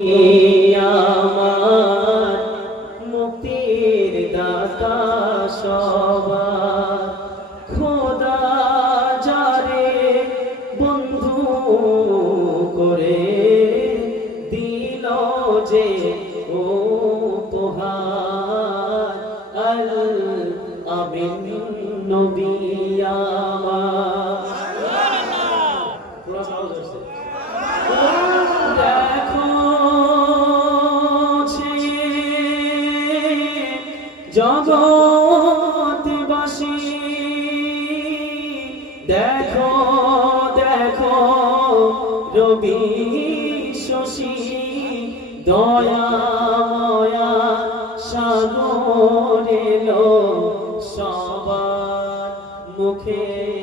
আমার মুক্তির দাতা সবার খোদা যারে বন্ধু করে দিল যে উপহার আল আমিন নবী আমার। জগৎবাসী দেখো দেখো রবি শশী দয়াময়া সাগর এলো সবার মুখে